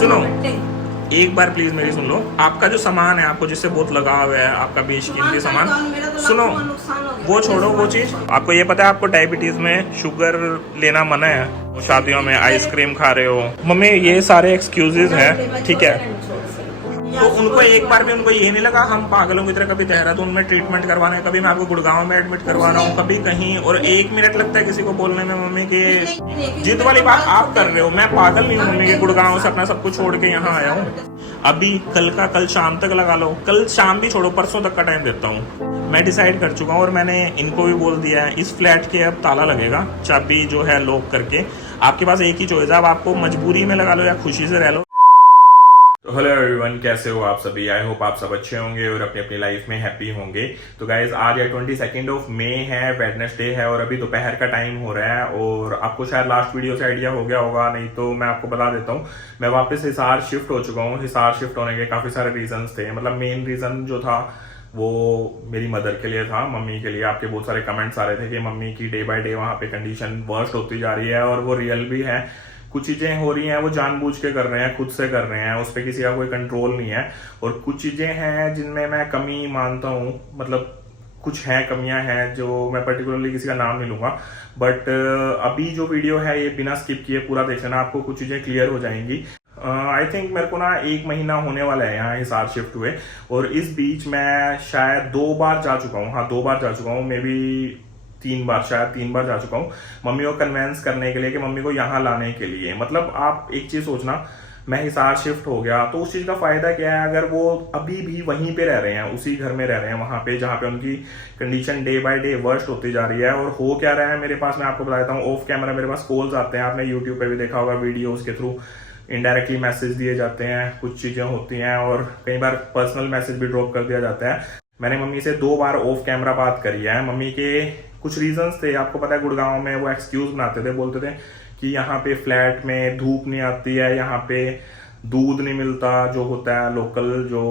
सुनो, एक बार प्लीज मेरी सुन लो। आपका जो सामान है, आपको जिससे बहुत लगाव है, आपका बेशकीमती सामान, सुनो वो छोड़ो वो चीज। आपको ये पता है आपको डायबिटीज में शुगर लेना मना है, शादियों में आइसक्रीम खा रहे हो। मम्मी ये सारे एक्सक्यूजेज हैं, ठीक है। तो उनको एक बार भी उनको ये नहीं लगा हम पागलों की तरह कभी देहरादून में ट्रीटमेंट करवाने, कभी मैं आपको गुड़गांव में एडमिट करवा रहा हूँ, कभी कहीं, और 1 मिनट लगता है किसी को बोलने में मम्मी की जिद वाली बात आप कर रहे हो। मैं पागल नहीं हूँ मम्मी के, गुड़गांव से अपना सब कुछ छोड़ के यहाँ आया हूँ। अभी कल शाम तक लगा लो, कल शाम भी छोड़ो, परसों तक का टाइम देता हूँ। मैं डिसाइड कर चुका हूँ और मैंने इनको भी बोल दिया है, इस फ्लैट के अब ताला लगेगा, चाबी जो है लॉक करके। आपके पास एक ही चॉइस है, अब आपको मजबूरी में लगा लो या खुशी से रह लो। तो हेलो एवरीवन, कैसे हो आप सभी? आई होप आप सब अच्छे होंगे और अपनी अपनी लाइफ में हैप्पी होंगे। तो गाइज आज है 22 मई है, वेडनेसडे है और अभी दोपहर का टाइम हो रहा है। और आपको शायद लास्ट वीडियो से आइडिया हो गया होगा, नहीं तो मैं आपको बता देता हूँ। मैं वापस हिसार शिफ्ट हो चुका हूँ। हिसार शिफ्ट होने के काफी सारे रीजंस थे। मतलब मेन रीजन जो था वो मेरी मदर के लिए था, मम्मी के लिए। आपके बहुत सारे कमेंट्स आ रहे थे कि मम्मी की डे बाय डे वहां पे कंडीशन वर्स्ट होती जा रही है, और वो रियल भी है। कुछ चीजें हो रही हैं वो जानबूझ के कर रहे हैं, खुद से कर रहे हैं, उस पर किसी का कोई कंट्रोल नहीं है। और कुछ चीजें हैं जिनमें मैं कमी मानता हूँ, मतलब कुछ हैं, कमियां हैं जो मैं पर्टिकुलरली किसी का नाम नहीं लूंगा। बट अभी जो वीडियो है ये बिना स्किप किए पूरा देख लेना, आपको कुछ चीजें क्लियर हो जाएंगी। आई थिंक मेरे को ना 1 महीना होने वाला है यहाँ हिसार शिफ्ट हुए, और इस बीच मैं शायद 2 बार जा चुका हूँ। हाँ, 2 बार जा चुका हूँ, मे बी 3 बार, शायद 3 बार जा चुका हूँ मम्मी को कन्वेंस करने के लिए कि मम्मी को यहाँ लाने के लिए। मतलब आप एक चीज सोचना, मैं हिसार शिफ्ट हो गया तो उस चीज का फायदा क्या है अगर वो अभी भी वहीं पे रह रहे हैं, उसी घर में रह रहे हैं, वहां पे जहाँ पे उनकी condition day by day worst होती जा रही है। और हो क्या रहा है मेरे पास, मैं आपको बताता हूँ। ऑफ कैमरा मेरे पास कॉल्स आते हैं, आपने यूट्यूब पे भी देखा होगा, वीडियोज के थ्रू इनडायरेक्टली मैसेज दिए जाते हैं, कुछ चीजें होती हैं, और कई बार पर्सनल मैसेज भी ड्रॉप कर दिया जाता है। मैंने मम्मी से 2 बार ऑफ कैमरा बात करी है। मम्मी के कुछ रीजंस थे, आपको पता है गुड़गांव में वो एक्सक्यूज बनाते थे, बोलते थे कि यहाँ पे फ्लैट में धूप नहीं आती है, यहाँ पे दूध नहीं मिलता, जो होता है लोकल, जो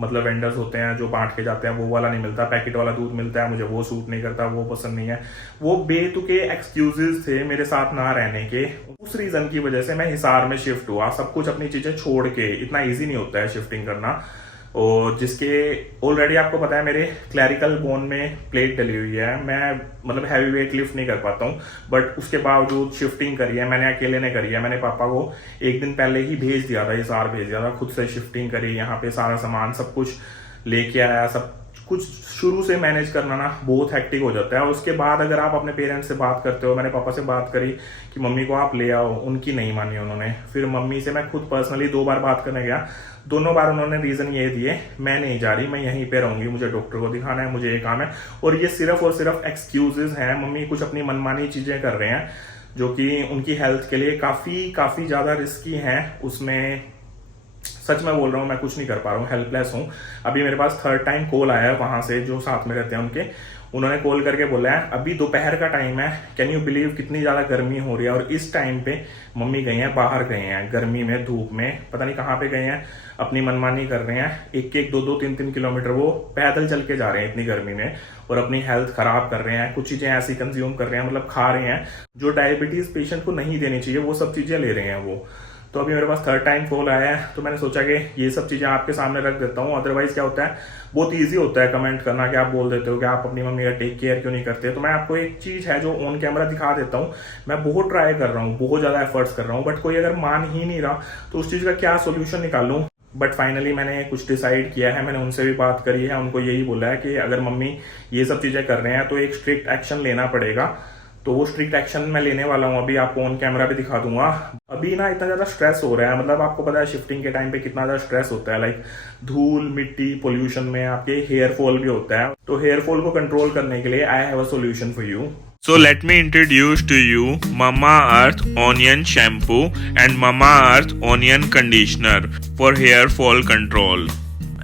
मतलब वेंडर्स होते हैं जो बांट के जाते हैं वो वाला नहीं मिलता, पैकेट वाला दूध मिलता है, मुझे वो सूट नहीं करता, वो पसंद नहीं है। वो बेतुके एक्सक्यूजेस थे मेरे साथ ना रहने के। उस रीजन की वजह से मैं हिसार में शिफ्ट हुआ, सब कुछ अपनी चीजें छोड़ के। इतना ईजी नहीं होता है शिफ्टिंग करना, और जिसके ऑलरेडी आपको पता है मेरे क्लैरिकल बोन में प्लेट डली हुई है, मैं मतलब हैवी वेट लिफ्ट नहीं कर पाता हूँ। बट उसके बावजूद शिफ्टिंग करी है मैंने, अकेले ने करी है। मैंने पापा को 1 दिन पहले ही भेज दिया था, हिसार भेज दिया था, खुद से शिफ्टिंग करी, यहाँ पे सारा सामान सब कुछ लेके आया। सब कुछ शुरू से मैनेज करना ना बहुत हेक्टिक हो जाता है। और उसके बाद अगर आप अपने पेरेंट्स से बात करते हो, मैंने पापा से बात करी कि मम्मी को आप ले आओ, उनकी नहीं मानी उन्होंने। फिर मम्मी से मैं खुद पर्सनली 2 बार बात करने गया, दोनों बार उन्होंने रीजन ये दिए, मैं नहीं जा रही, मैं यहीं पे रहूंगी, मुझे डॉक्टर को दिखाना है, मुझे ये काम है। और ये सिर्फ और सिर्फ एक्सक्यूजेस हैं। मम्मी कुछ अपनी मनमानी चीजें कर रहे हैं जो कि उनकी हेल्थ के लिए काफी ज्यादा रिस्की हैं। उसमें सच में बोल रहा हूँ, मैं कुछ नहीं कर पा रहा हूँ, हेल्पलेस हूँ। अभी मेरे पास 3rd टाइम कॉल आया है वहां से, जो साथ में रहते हैं उनके। उन्होंने कॉल करके बोला है अभी दोपहर का टाइम है, कैन यू बिलीव कितनी ज्यादा गर्मी हो रही है, और इस टाइम पे मम्मी गई हैं, बाहर गए हैं गर्मी में, धूप में, पता नहीं कहाँ पे गए हैं, अपनी मनमानी कर रहे हैं। 1-1, 2-2, 3-3 किलोमीटर वो पैदल चल के जा रहे हैं इतनी गर्मी में, और अपनी हेल्थ खराब कर रहे हैं। कुछ चीजें ऐसी कंज्यूम कर रहे हैं, मतलब खा रहे हैं जो डायबिटीज पेशेंट को नहीं देनी चाहिए, वो सब चीजें ले रहे हैं वो। तो अभी मेरे पास 3rd टाइम कॉल आया है, तो मैंने सोचा कि ये सब चीजें आपके सामने रख देता हूँ। अदरवाइज क्या होता है, बहुत इजी होता है कमेंट करना कि आप बोल देते हो कि आप अपनी मम्मी का टेक केयर क्यों नहीं करते। तो मैं आपको एक चीज है जो ऑन कैमरा दिखा देता हूँ। मैं बहुत ट्राई कर रहा हूँ, बहुत ज्यादा एफर्ट्स कर रहा हूँ, बट कोई अगर मान ही नहीं रहा तो उस चीज का क्या सोल्यूशन निकालूं। बट फाइनली मैंने कुछ डिसाइड किया है, मैंने उनसे भी बात करी है, उनको यही बोला है कि अगर मम्मी ये सब चीजें कर रहे हैं तो एक स्ट्रिक्ट एक्शन लेना पड़ेगा। तो वो स्ट्रिक्ट एक्शन मैं लेने वाला हूँ, अभी आपको ऑन कैमरा भी दिखा दूंगा। अभी ना इतना ज्यादा स्ट्रेस हो रहा है, मतलब आपको पता है शिफ्टिंग के टाइम पे कितना ज्यादा स्ट्रेस होता है, लाइक धूल मिट्टी पोल्यूशन में आपके हेयर फॉल भी होता है। तो हेयर फॉल को कंट्रोल करने के लिए I have a solution for you. So let me introduce to you Mamaearth Onion Shampoo and Mamaearth Onion Conditioner for hair fall control.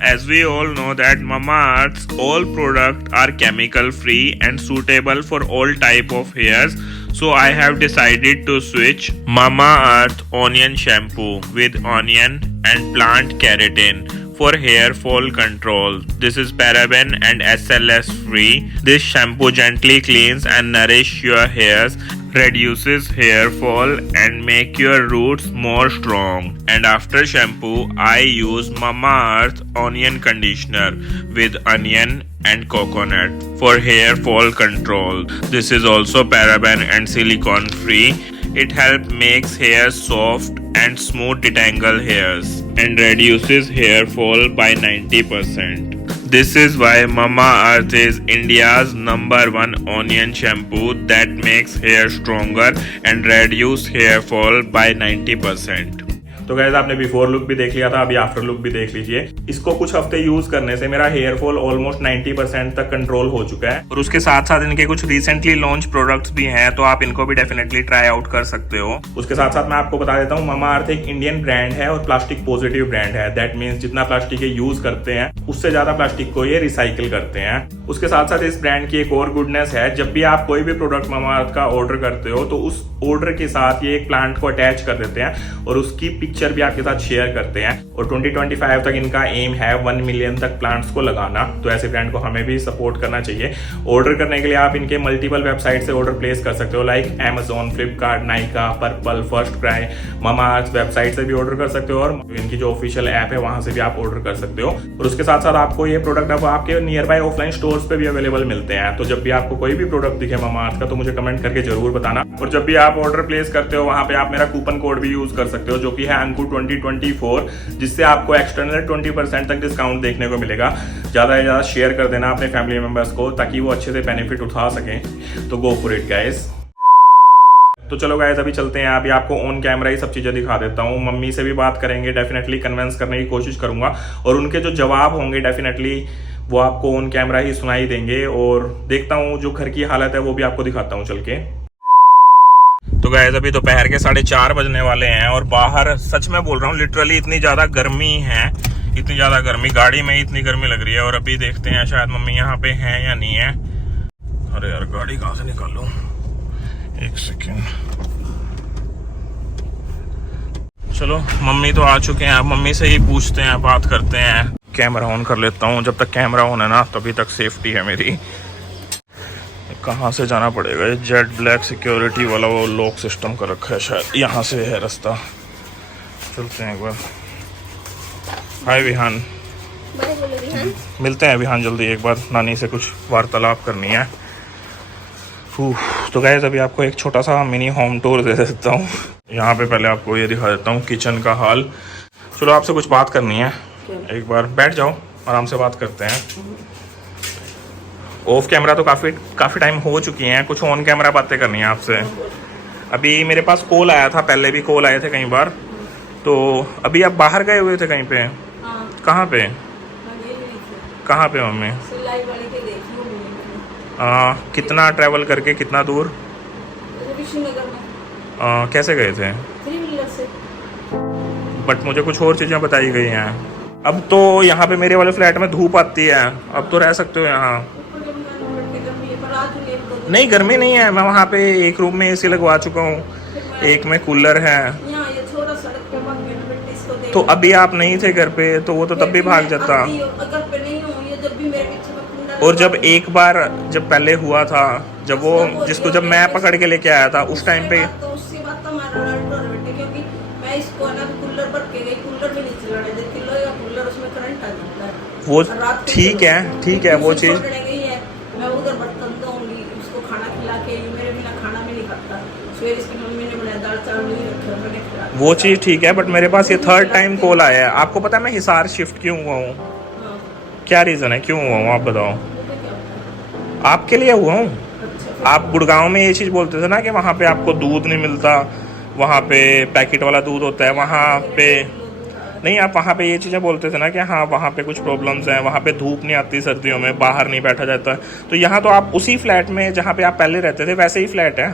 As we all know that Mamaearth's all products are chemical free and suitable for all type of hairs. So I have decided to switch Mamaearth Onion Shampoo with onion and plant keratin for hair fall control. This is paraben and SLS free. This shampoo gently cleans and nourish your hairs reduces hair fall and make your roots more strong. And after shampoo, I use Mamaearth onion conditioner with onion and coconut for hair fall control. This is also paraben and silicone free. It helps makes hair soft and smooth detangle hairs and reduces hair fall by 90%. This is why Mamaearth is India's #1 onion shampoo that makes hair stronger and reduce hair fall by 90%. तो guys आपने before look भी देख लिया था, अभी after look भी देख लीजिए। इसको कुछ हफ्ते यूज करने से मेरा हेयर फॉल ऑलमोस्ट 90% तक कंट्रोल हो चुका है। और उसके साथ साथ इनके कुछ रिसेंटली लॉन्च प्रोडक्ट्स भी हैं, तो आप इनको भी डेफिनेटली ट्राई आउट कर सकते हो। उसके साथ साथ मैं आपको बता देता हूँ, ममाअर्थ एक इंडियन ब्रांड है और प्लास्टिक पॉजिटिव ब्रांड है। दैट मीन्स जितना प्लास्टिक ये यूज करते हैं उससे ज्यादा प्लास्टिक को ये रिसाइकिल करते हैं। उसके साथ साथ इस ब्रांड की एक और गुडनेस है, जब भी आप कोई भी प्रोडक्ट ममाअर्थ का ऑर्डर करते हो तो उस ऑर्डर के साथ ये एक प्लांट को अटैच कर देते हैं और उसकी पिक्चर भी आपके साथ शेयर करते हैं। और 2025 तक इनका एम है 1 मिलियन तक प्लांट्स को लगाना। तो ऐसे ब्रांड को हमें भी सपोर्ट करना चाहिए। ऑर्डर करने के लिए आप इनके मल्टीपल वेबसाइट से ऑर्डर प्लेस कर सकते हो, like Amazon, Flipkart, Nykaa, purple, first cry. Mamaearth website से भी ऑर्डर कर सकते हो और इनकी जो ऑफिशियल ऐप है वहां से भी आप ऑर्डर कर सकते हो। और उसके साथ साथ आपको ये प्रोडक्ट अब आपके नियर बाय ऑफलाइन स्टोर्स पे भी अवेलेबल मिलते हैं। तो जब भी आपको कोई भी प्रोडक्ट दिखे ममाअर्थ का तो मुझे कमेंट करके जरूर बताना। और जब भी आप ऑर्डर प्लेस करते हो वहां पे आप मेरा कूपन कोड भी यूज कर सकते हो, जो कि है अंकुर2024, जिससे आपको एक्सटर्नल 20% तक डिस्काउंट देखने को मिलेगा। ज्यादा से ज्यादा शेयर कर देना अपने फैमिली मेंबर्स को ताकि वो अच्छे से बेनिफिट उठा सकें। तो गो फॉर इट गाइस। तो चलो गाइस अभी चलते हैं। अभी आपको ऑन कैमरा ही सब चीजें दिखा देता हूँ। मम्मी से भी बात करेंगे, डेफिनेटली कन्विंस करने की कोशिश करूंगा और उनके जो जवाब होंगे डेफिनेटली वो आपको ऑन कैमरा ही सुनाई देंगे। और देखता हूँ जो घर की हालत है वो भी आपको दिखाता हूँ चल के। तो गाइस अभी दोपहर के 4:30 बजने वाले हैं और बाहर सच में बोल रहा हूँ लिटरली इतनी ज्यादा गर्मी है, इतनी ज्यादा गर्मी, गाड़ी में इतनी गर्मी लग रही है। और अभी देखते हैं शायद मम्मी यहाँ पे हैं या नहीं है। अरे यार गाड़ी कहाँ से निकालूं, एक सेकेंड। चलो मम्मी तो आ चुके हैं, अब मम्मी से ही पूछते हैं, बात करते हैं। कैमरा ऑन कर लेता हूँ, जब तक कैमरा ऑन है ना तभी तक सेफ्टी है मेरी। कहाँ से जाना पड़ेगा? ये जेट ब्लैक सिक्योरिटी वाला वो लॉक सिस्टम का रखा है, शायद यहाँ से है रास्ता। चलते हैं एक बार। हाय विहान, मिलते हैं विहान जल्दी, एक बार नानी से कुछ वार्तालाप करनी है। तो गाइस अभी आपको एक छोटा सा मिनी होम टूर दे देता हूँ। यहाँ पे पहले आपको ये दिखा देता हूँ किचन का हाल। चलो आपसे कुछ बात करनी है, एक बार बैठ जाओ, आराम से बात करते हैं। ऑफ कैमरा तो काफ़ी टाइम हो चुकी हैं, कुछ ऑन कैमरा बातें करनी है आपसे। अभी मेरे पास कॉल आया था, पहले भी कॉल आए थे कई बार। तो अभी आप बाहर गए हुए थे कहीं पे? हाँ। कहाँ पे? कहाँ पे मम्मी? कितना ट्रैवल करके, कितना दूर? कैसे गए थे? बट मुझे कुछ और चीज़ें बताई गई हैं। अब तो यहाँ पे मेरे वाले फ्लैट में धूप आती है, अब तो रह सकते हो यहाँ। नहीं गर्मी नहीं है, मैं वहाँ पे एक रूम में एसी लगवा चुका हूँ, एक में कूलर है। तो अभी आप नहीं थे घर पे तो वो तो तब भी भाग जाता। और जब एक बार जब पहले हुआ था, जब वो जिसको जब मैं पकड़ के लेके आया था उस टाइम पे वो ठीक है वो चीज वो चीज़ ठीक है। बट मेरे पास ये 3rd टाइम कॉल आया है। आपको पता है मैं हिसार शिफ्ट क्यों हुआ हूँ? क्या रीज़न है क्यों हुआ हूँ आप बताओ? आपके लिए हुआ हूँ। आप गुड़गांव में ये चीज़ बोलते थे ना कि वहाँ पे आपको दूध नहीं मिलता, वहाँ पे पैकेट वाला दूध होता है, वहाँ पे नहीं, आप वहाँ पे ये चीज़ें बोलते थे ना कि हाँ वहाँ पे कुछ प्रॉब्लम्स हैं, वहाँ पे धूप नहीं आती सर्दियों में, बाहर नहीं बैठा जाता। तो यहाँ तो आप उसी फ्लैट में जहाँ पे आप पहले रहते थे वैसे ही फ्लैट है,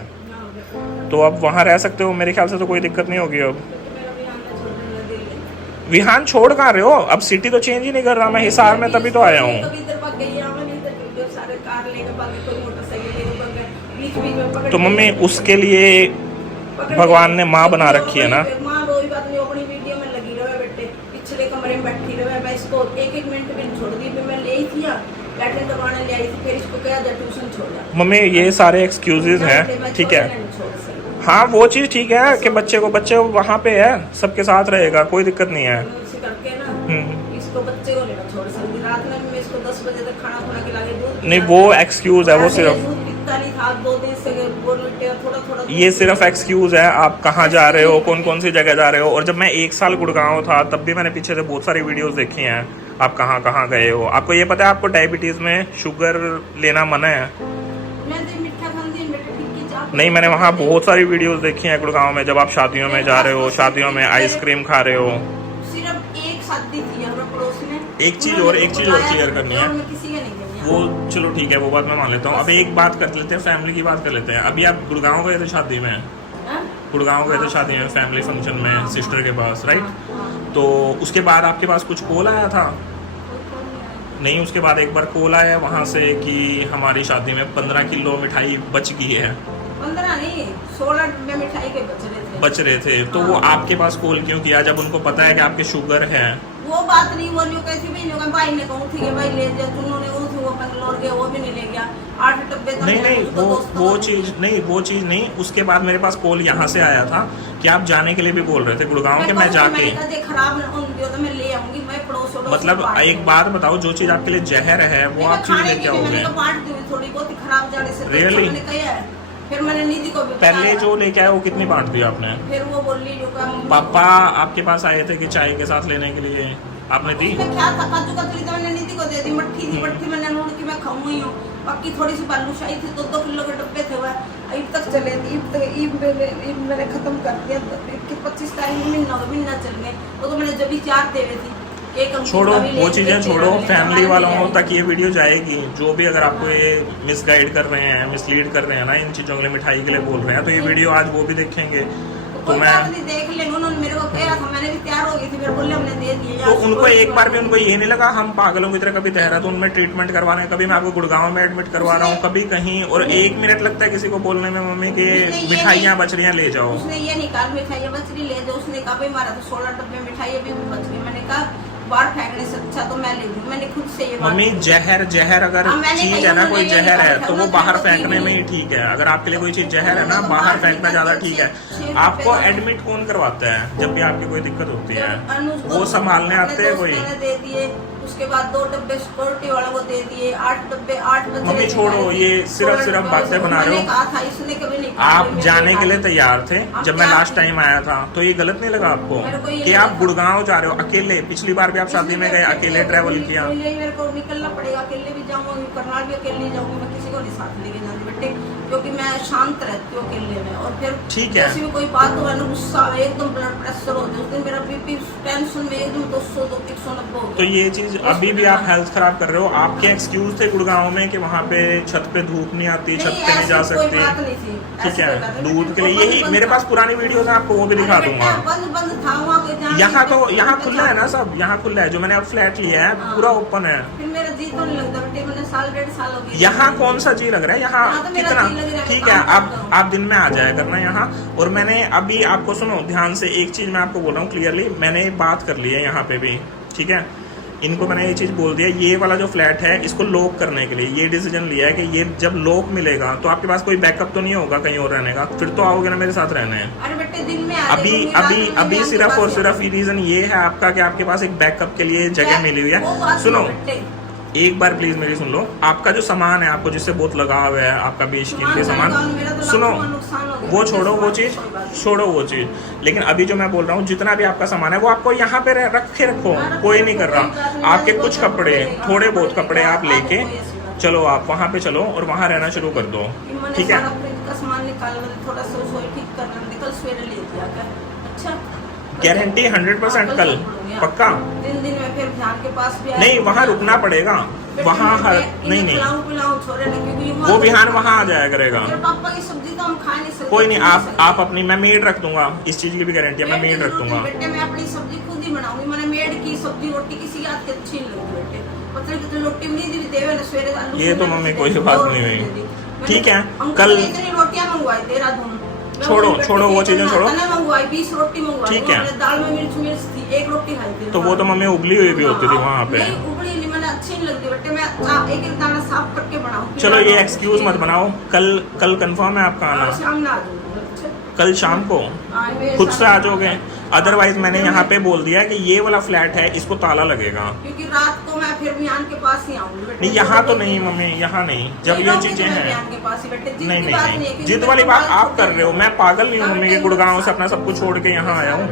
तो अब वहाँ रह सकते हो। मेरे ख्याल से तो कोई दिक्कत नहीं होगी। अब विहान छोड़ कहाँ रहे हो? अब सिटी तो चेंज ही नहीं कर रहा मैं, हिसार में तभी तो आया हूँ। तो मम्मी उसके लिए भगवान ने माँ बना रखी है ना। लैट्रिन करवाने ले आई थी, फिर इसको कहा जा ट्यूशन छोड़ जा। मम्मी ये सारे एक्सक्यूजेज हैं, ठीक है। हाँ वो चीज़ ठीक है कि बच्चे को वहाँ पे है, सबके साथ रहेगा, कोई दिक्कत नहीं है। करके ना इसको बच्चे को लेना छोड़ सकती, रात में मैं इसको 10 बजे तक खाना खुना खिलाके दूध नहीं वो एक्सक्यूज है, वो सिर्फ नहीं था 2 दिन से थोड़ा ये सिर्फ एक्सक्यूज है। आप कहाँ जा रहे हो, कौन कौन सी जगह जा रहे हो। और जब मैं 1 साल गुड़गांव था तब भी मैंने पीछे से बहुत सारी वीडियोस देखी हैं, आप कहाँ कहाँ गए हो। आपको ये पता है आपको डायबिटीज में शुगर लेना मना है? नहीं, मैंने वहाँ बहुत सारी वीडियोस देखी हैं गुड़गांव में, जब आप शादियों में जा रहे हो, शादियों में आइसक्रीम खा रहे हो। सिर्फ एक शादी थी हमारे पड़ोस में। एक चीज और क्लियर करनी है, वो चलो ठीक है, वो बात मैं मान लेता हूँ। अब एक बात कर लेते हैं, फैमिली की बात कर लेते हैं। अभी आप गुड़गांव गए थे शादी में, गुड़गांव गए थे शादी में, फैमिली फंक्शन में सिस्टर के पास, राइट? तो उसके बाद आपके पास कुछ कॉल आया था? नहीं, उसके बाद एक बार कॉल आया वहाँ से कि हमारी शादी में 15 किलो मिठाई बच गई है। 15 नहीं 16 डब्बे मिठाई के बच रहे थे। तो वो आपके पास कॉल क्यों किया जब उनको पता है कि आपके शुगर है? वो बात नहीं, वो लोग कैसी भाई ने कहूँ ठीक है भाई ले जा, उन्होंने वो बंगलोर गया, वो भी नहीं ले गया 8 डब्बे। नहीं वो चीज नहीं। उसके बाद मेरे पास कॉल यहाँ से आया था कि आप जाने के लिए भी बोल रहे थे गुड़गांव के, मैं जाके खराब मैं ले आऊंगी, मैं पड़ोस मतलब एक बात बताओ, जो चीज आपके लिए जहर है वो आप चीज लेके आओगे? थोड़ी बहुत खराब जाने से रियली? फिर मैंने निधि को भी पहले जो लेके आए वो कितनी बांट दी आपने? फिर वो बोली पापा आपके पास आए थे कि चाय के साथ लेने के लिए, आपने दी? क्या था काजू कतली तो मैंने निधि को दे दी, मट्ठी थी, मट्ठी मैंने नोट की मैं खाऊं ही हूँ। बाकी थोड़ी सी बालूशाही थी, 2-2 किलो के डब्बे थे, वह ईद तक चले थे। ईद मैंने खत्म कर दिया, 25 तारीख में महीना चल गए, तो मैंने जब भी 4 दे रही थी। छोड़ो वो चीज़ें छोड़ो, फैमिली वालों तक ये वीडियो जाएगी। जो भी अगर आपको ये मिसगाइड कर रहे हैं, मिसलीड कर रहे हैं ना इन चीज़ों के लिए, मिठाई के लिए बोल रहे हैं, तो ये वीडियो आज वो भी देखेंगे। तो मैं देख लेंगे, उन्होंने मेरे को कहा था, मैंने भी तैयार हो गई थी, फिर बोले हमने दे दिए। तो उनको एक बार भी उनको ये नहीं लगा हम पागलों की तरह कभी देहरादून में ट्रीटमेंट करवाने, कभी मैं आपको गुड़गांव में एडमिट करवा रहा हूँ, कभी कहीं, और 1 मिनट लगता है किसी को बोलने में मम्मी की मिठाइयाँ बच रही हैं ले जाओ। उसने ये निकाल मिठाइयाँ बच रही ले जाओ, उसने कहा भाई हमारा तो 16 डब्बे मिठाई अभी भी बच गई। मैंने कहा बाहर फेंकने से अच्छा तो मैं ले लूं, मैंने खुद से ये मम्मी जहर अगर चीज है ना, कोई जहर है तो वो बाहर फेंकने में ही ठीक है। अगर आपके लिए कोई चीज जहर है ना, बाहर फेंकना ज्यादा ठीक है। आपको एडमिट कौन करवाता है जब भी आपकी कोई दिक्कत होती है? वो संभालने आते हैं कोई? दे दिए, उसके बाद 2 डब्बे सिक्योरिटी वाला को दे दिए, 8 डब्बे 8 बजे। मम्मी छोड़ो, ये सिर्फ बातें बना रहे हो। कहा था इसने कभी नहीं, आप जाने के लिए तैयार थे जब मैं लास्ट टाइम आया था, तो ये गलत नहीं लगा आपको कि आप गुड़गांव जा रहे हो अकेले? पिछली बार भी आप शादी में गए, अकेले ट्रैवल किया। मेरे को निकलना पड़ेगा, अकेले भी जाऊंगी, करनाल भी अकेले जाऊंगी, मैं किसी को नहीं साथ लेके जाती बेटे, क्योंकि मैं शांत रहती हूँ अकेले में। और फिर ठीक है, किसी में कोई बात हो ना, गुस्सा एकदम ब्लड प्रेशर हो जाए, उस दिन मेरा बीपी टेंशन में एकदम 200 190 हो गया। तो ये चीज अभी भी आप हेल्थ खराब कर रहे हो। आपके एक्सक्यूज थे गुड़गांव में कि वहाँ पे छत पे धूप नहीं आती, छत पे नहीं जा सकती, ठीक है, दूध के लिए। यही मेरे पास पुरानी वीडियोस हैं, आपको वो भी दिखा दूंगा। यहाँ तो यहाँ खुला है ना सब, यहाँ खुला है। जो मैंने अब फ्लैट लिया है पूरा ओपन है। फिर मेरा जी तो नहीं लगता बेटे, मैंने 1.5 साल हो गए। यहाँ कौन सा जी लग रहा है? यहाँ कितना, ठीक है, आप दिन में आ जाया करना यहाँ। और मैंने अभी आपको सुनो ध्यान से, एक चीज मैं आपको बोल रहा हूँ क्लियरली, मैंने बात कर ली है यहाँ पे भी, ठीक है। इनको मैंने ये चीज़ बोल दिया, ये वाला जो फ्लैट है इसको लॉक करने के लिए ये डिसीजन लिया है कि ये जब लॉक मिलेगा तो आपके पास कोई बैकअप तो नहीं होगा कहीं और रहने का, फिर तो आओगे ना मेरे साथ रहने। अभी सिर्फ और सिर्फ रीजन ये है आपका कि आपके पास एक बैकअप के लिए जगह मिली हुई है। सुनो एक बार प्लीज मेरी सुन लो, आपका जो सामान है, आपको जिससे बहुत लगाव है, आपका बेशकीमती सामान, सुनो वो छोड़ो, वो चीज छोड़ो वो चीज, लेकिन अभी जो मैं बोल रहा हूँ जितना भी आपका सामान है वो आपको यहाँ पे रख के रखो, कोई नहीं कर रहा। आपके कुछ कपड़े, थोड़े बहुत कपड़े आप लेके चलो, आप वहाँ पे चलो और वहाँ रहना शुरू कर दो, ठीक है। गारंटी 100% कल पक्का? दिन में फिर ध्यान के पास भी नहीं, वहाँ रुकना पड़ेगा, वहाँ हर नहीं वो बिहान वहाँ आ जाया करेगा। पापा की सब्जी तो हम खा नहीं सकते। कोई नहीं, आप अपनी, मैं मेड रख दूंगा, इस चीज की भी गारंटी है, मैं मेड रख दूंगा। बेटे मैं अपनी सब्जी खुद ही बनाऊंगी, मैंने मेड की सब्जी रोटी किसी याद की अच्छी नहीं लगती बेटे, मतलब कि रोटी नहीं देवे ना सवेरे। ये तो मम्मी कोई बात नहीं हुई, ठीक है। कल रोटियां मंगवाई देहरादून, छोड़ो वो चीजें छोड़ो, मंगवाई 20 रोटी मंगवाई, ठीक है। दाल में मिर्च थी, 1 रोटी खाई थी। तो वो तो मम्मी उबली हुई भी होती थी वहाँ पे। उबली नहीं, मैंने अच्छी नहीं लगती बेटे, मैं एक एक दाना साफ करके बनाऊं। चलो ये एक्सक्यूज मत बनाओ, कल कंफर्म है आपका आना? शाम में आ जाऊंगी। कल शाम को खुद से आ जाओगे? अदरवाइज मैंने यहाँ पे बोल दिया कि ये वाला फ्लैट है, इसको ताला लगेगा, क्योंकि रात को मैं फिर मियान के पास ही आऊंगी। नहीं यहाँ तो नहीं मम्मी, यहाँ नहीं, जब ये चीजें हैं। नहीं नहीं नहीं, जिद वाली बात आप कर रहे हो, मैं पागल नहीं हूँ मम्मी कि गुड़गांव से अपना सब कुछ छोड़ के यहाँ आया हूँ।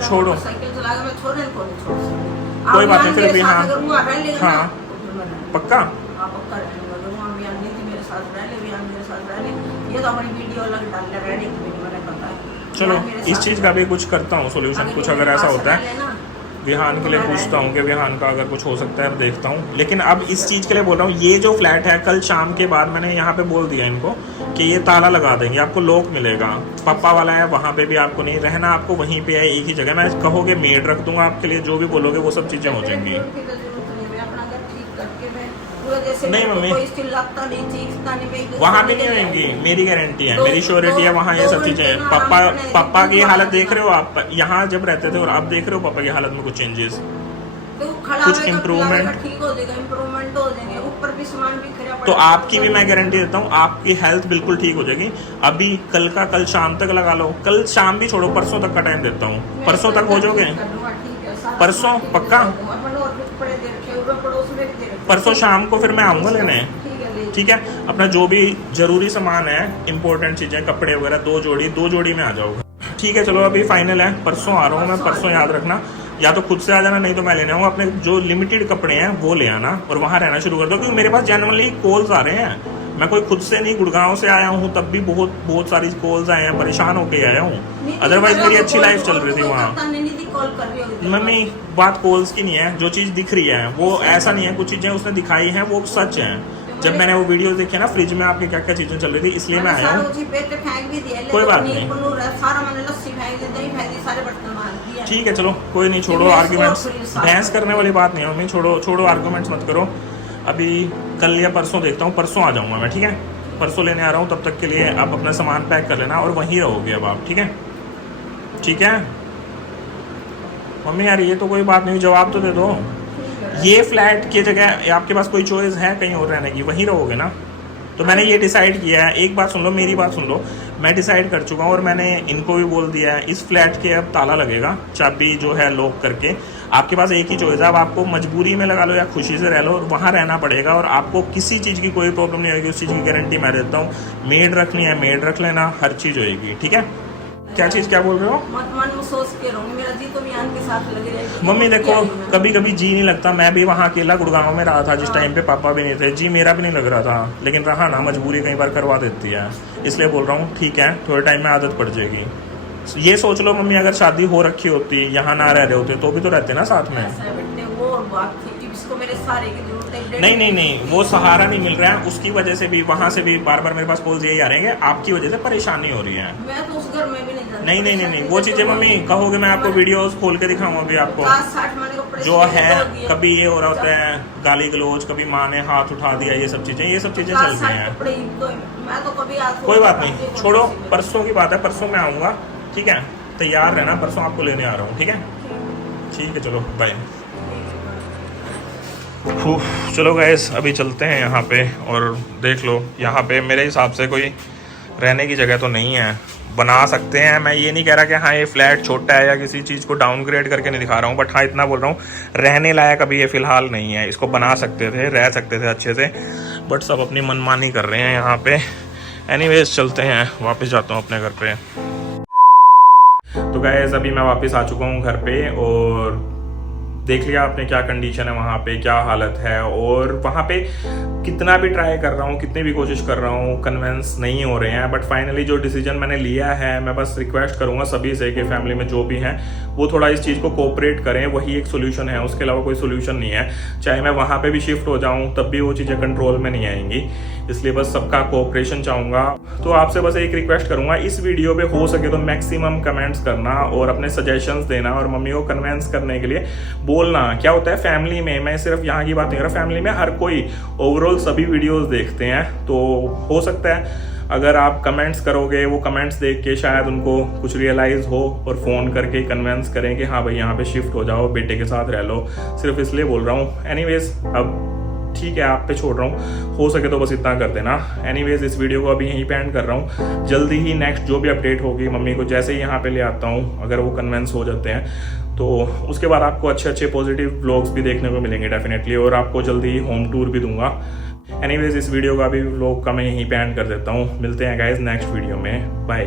छोड़ो, कोई बात नहीं, फिर भी हाँ हाँ पक्का। ये तो हमारी वीडियो अलग डाल रहे हैं, मैंने पता है। चलो इस चीज़ का भी कुछ करता हूँ सोल्यूशन, कुछ अगर ऐसा होता है विहान के लिए पूछता हूँ कि विहान का अगर कुछ हो सकता है, अब देखता हूँ। लेकिन अब इस चीज़ के लिए बोल रहा हूँ, ये जो फ्लैट है कल शाम के बाद मैंने यहाँ पे बोल दिया इनको कि ये ताला लगा देंगे, आपको लॉक मिलेगा। पापा वाला है वहाँ पे भी आपको नहीं रहना, आपको वहीं पे है एक ही जगह। मैं कहोगे मेड रख दूंगा आपके लिए, जो भी बोलोगे वो सब चीज़ें हो जाएंगी। नहीं मम्मी वहाँ भी नहीं होंगी, मेरी गारंटी है, मेरी श्योरिटी है, वहाँ ये सब चीजें। पापा की हालत देख रहे हो आप, यहाँ जब रहते थे और अब देख रहे हो पापा की हालत में कुछ चेंजेस, कुछ इम्प्रूवमेंट तो आपकी भी मैं गारंटी देता हूँ, आपकी हेल्थ बिल्कुल ठीक हो जाएगी। अभी कल शाम तक लगा लो, कल शाम भी छोड़ो, परसों तक का टाइम देता हूँ। परसों तक हो जाओगे? परसों पक्का? परसों शाम को फिर मैं आऊँगा लेने, ठीक है? अपना जो भी जरूरी सामान है, इंपॉर्टेंट चीज़ें, कपड़े वगैरह, दो जोड़ी में आ जाओगे, ठीक है? चलो अभी फाइनल है, परसों आ रहा हूँ मैं। परसों याद रखना, या तो खुद से आ जाना, नहीं तो मैं लेने आऊँगा। अपने जो लिमिटेड कपड़े हैं वो ले आना और वहाँ रहना शुरू कर दो, क्योंकि मेरे पास जनरली कॉल्स आ रहे हैं। मैं कोई खुद से नहीं, गुड़गांव से आया हूँ तब भी बहुत सारी कॉल्स आए हैं, परेशान होके आया हूँ। अदरवाइज मेरी अच्छी लाइफ चल रही थी वहाँ। मम्मी बात कॉल्स की नहीं है, जो चीज़ दिख रही है वो ऐसा नहीं है, कुछ चीज़ें उसने दिखाई हैं वो सच हैं। जब मैंने वो वीडियो देखे ना फ्रिज में आपके क्या क्या चीज़ें चल रही थी, इसलिए मैं आया हूँ। कोई बात नहीं, ठीक है चलो कोई नहीं, छोड़ो आर्ग्यूमेंट्स, बहस करने वाली बात नहीं है मम्मी, छोड़ो आर्ग्यूमेंट्स मत करो। अभी कल या परसों देखता हूँ, परसों आ जाऊँगा मैं, ठीक है? परसों लेने आ रहा हूँ, तब तक के लिए आप अपना सामान पैक कर लेना और वहीं रहोगे अब आप, ठीक है? ठीक है मम्मी यार, ये तो कोई बात नहीं, जवाब तो दे दो। ये फ्लैट की जगह आपके पास कोई चॉइस है कहीं और रहने की? वहीं रहोगे ना? तो मैंने ये डिसाइड किया है, एक बात सुन लो, मेरी बात सुन लो, मैं डिसाइड कर चुका हूँ और मैंने इनको भी बोल दिया है, इस फ्लैट के अब ताला लगेगा, चाबी जो है लॉक करके। आपके पास एक ही चॉइस है, अब आपको मजबूरी में लगा लो या खुशी से रह लो, वहाँ रहना पड़ेगा और आपको किसी चीज़ की कोई प्रॉब्लम नहीं होगी, उस चीज़ की गारंटी मैं देता हूँ। मेड रखनी है मेड रख लेना, हर चीज़ होएगी, ठीक है? क्या चीज़, क्या बोल रहे हो? मन में सोच के रहूं, मेरा जी तो मियान के साथ लगे रहेगी। मम्मी देखो, कभी कभी जी नहीं लगता, मैं भी वहाँ अकेला गुड़गांव में रहा था जिस टाइम पे पापा भी नहीं थे, जी मेरा भी नहीं लग रहा था, लेकिन रहा ना, मजबूरी कई बार करवा देती है, इसलिए बोल रहा हूँ, ठीक है थोड़े टाइम में आदत पड़ जाएगी। ये सोच लो मम्मी, अगर शादी हो रखी होती, यहाँ ना रह रहे होते तो भी तो रहते ना साथ में। नहीं, वो सहारा नहीं मिल रहा है, उसकी वजह से भी, वहाँ से भी बार बार मेरे पास कॉल्स यही आ रहे हैं, आपकी वजह से परेशानी हो रही है। मैं तो उस घर में भी नहीं, वो चीजें मम्मी कहोगे, मैं आपको वीडियोस खोल के दिखाऊंगा अभी आपको, जो है कभी ये हो रहा होता है गाली गलोच, कभी माँ ने हाथ उठा दिया, ये सब चीजें चल रही हैं। कोई बात नहीं, छोड़ो, परसों की बात है, परसों मैं आऊँगा, ठीक है? तैयार रहना, परसों आपको लेने आ रहा हूँ, ठीक है? ठीक है चलो बाय। चलो गाइस अभी चलते हैं यहाँ पे, और देख लो यहाँ पे मेरे हिसाब से कोई रहने की जगह तो नहीं है, बना सकते हैं। मैं ये नहीं कह रहा कि हाँ ये फ्लैट छोटा है या किसी चीज़ को डाउनग्रेड करके नहीं दिखा रहा हूँ, बट हाँ इतना बोल रहा हूँ, रहने लायक अभी ये फ़िलहाल नहीं है। इसको बना सकते थे, रह सकते थे अच्छे से, बट सब अपनी मनमानी कर रहे हैं यहाँ पे। एनीवेज चलते हैं, वापस जाता हूँ अपने घर पे। तो गाइस अभी मैं वापस आ चुका हूँ घर पे, और देख लिया आपने क्या कंडीशन है वहाँ पे, क्या हालत है, और वहाँ पे कितना भी ट्राई कर रहा हूँ, कितनी भी कोशिश कर रहा हूँ, कन्विंस नहीं हो रहे हैं। बट फाइनली जो डिसीजन मैंने लिया है, मैं बस रिक्वेस्ट करूँगा सभी से कि फैमिली में जो भी हैं वो थोड़ा इस चीज़ को कोऑपरेट करें, वही एक सोल्यूशन है, उसके अलावा कोई सोल्यूशन नहीं है। चाहे मैं वहाँ पे भी शिफ्ट हो जाऊँ तब भी वो चीज़ें कंट्रोल में नहीं आएंगी, इसलिए बस सबका कोऑपरेशन चाहूँगा। तो आपसे बस एक रिक्वेस्ट करूँगा, इस वीडियो पे हो सके तो मैक्सिमम कमेंट्स करना और अपने सजेशंस देना, और मम्मी को कन्विंस करने के लिए बोलना। क्या होता है फैमिली में, मैं सिर्फ यहाँ की बात नहीं कर रहा, फैमिली में हर कोई ओवरऑल सभी वीडियोस देखते हैं, तो हो सकता है अगर आप कमेंट्स करोगे, वो कमेंट्स देख के शायद उनको कुछ रियलाइज़ हो और फ़ोन करके कन्विंस करें कि हाँ भाई यहाँ पे शिफ्ट हो जाओ, बेटे के साथ रह लो। सिर्फ इसलिए बोल रहा हूँ। एनीवेज अब ठीक है, आप पे छोड़ रहा हूँ, हो सके तो बस इतना कर देना। एनीवेज इस वीडियो को अभी यहीं पे एंड कर रहा हूँ। जल्दी ही नेक्स्ट जो भी अपडेट होगी मम्मी को जैसे ही यहाँ पे ले आता हूँ, अगर वो कन्विंस हो जाते हैं तो उसके बाद आपको अच्छे पॉजिटिव व्लॉग्स भी देखने को मिलेंगे डेफिनेटली, और आपको जल्दी ही होम टूर भी दूंगा। एनीवेज इस वीडियो का भी व्लॉग का मैं यहीं पे एंड कर देता हूँ। मिलते हैं गाइज नेक्स्ट वीडियो में, बाय।